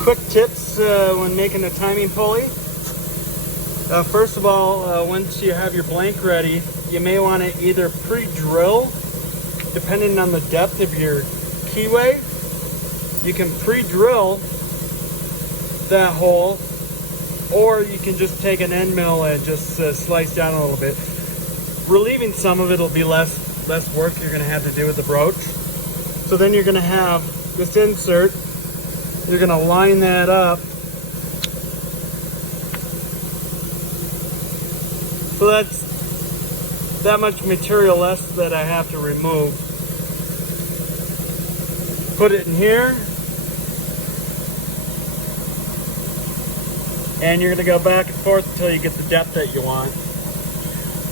Quick tips when making a timing pulley. First of all, once you have your blank ready, you may want to either pre-drill, depending on the depth of your keyway. You can pre-drill that hole, or you can just take an end mill and just slice down a little bit. Relieving some of it will be less work you're going to have to do with the broach. So then you're going to have this insert. You're going to line that up. So that's that much material less that I have to remove. Put it in here. And you're going to go back and forth until you get the depth that you want.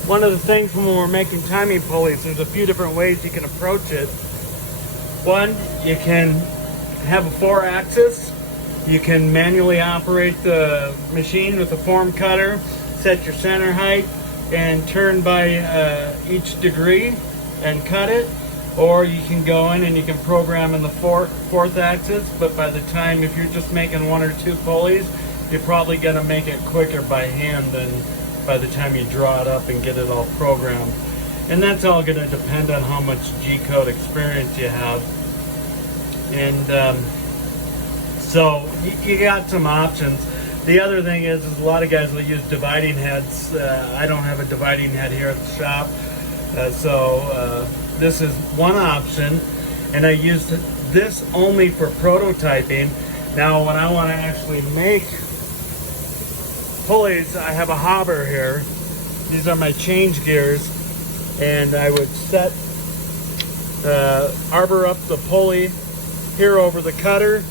One of the things when we're making timing pulleys, there's a few different ways you can approach it. One, you can have a 4-axis. You can manually operate the machine with a form cutter, set your center height, and turn by each degree and cut it. Or you can go in and you can program in the fourth axis, but by the time, if you're just making 1 or 2 pulleys, you're probably going to make it quicker by hand than by the time you draw it up and get it all programmed. And that's all going to depend on how much G-code experience you have. And so you got some options. The other thing is a lot of guys will use dividing heads. I don't have a dividing head here at the shop. So this is one option. And I used this only for prototyping. Now when I want to actually make pulleys, I have a hobber here. These are my change gears, and I would set arbor up the pulley here over the cutter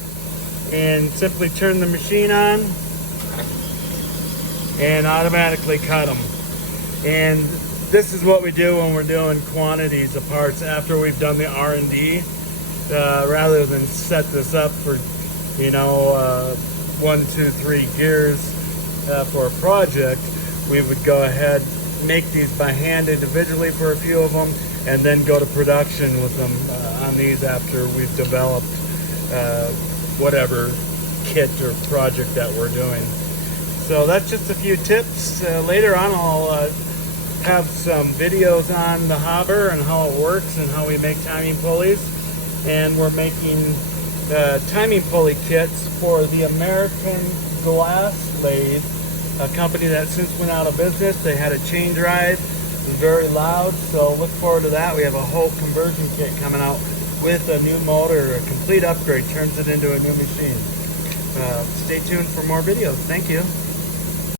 and simply turn the machine on and automatically cut them. And this is what we do when we're doing quantities of parts after we've done the R&D. Rather than set this up for 1, 2, 3 gears for a project, we would go ahead, make these by hand individually for a few of them, and then go to production with them on these after we've developed whatever kit or project that we're doing. So that's just a few tips. Later on I'll have some videos on the hobber and how it works and how we make timing pulleys. And we're making timing pulley kits for the American Glass Lathe, a company that since went out of business. They had a chain drive, it was very loud, so look forward to that. We have a whole conversion kit coming out with a new motor, a complete upgrade, turns it into a new machine. Stay tuned for more videos. Thank you.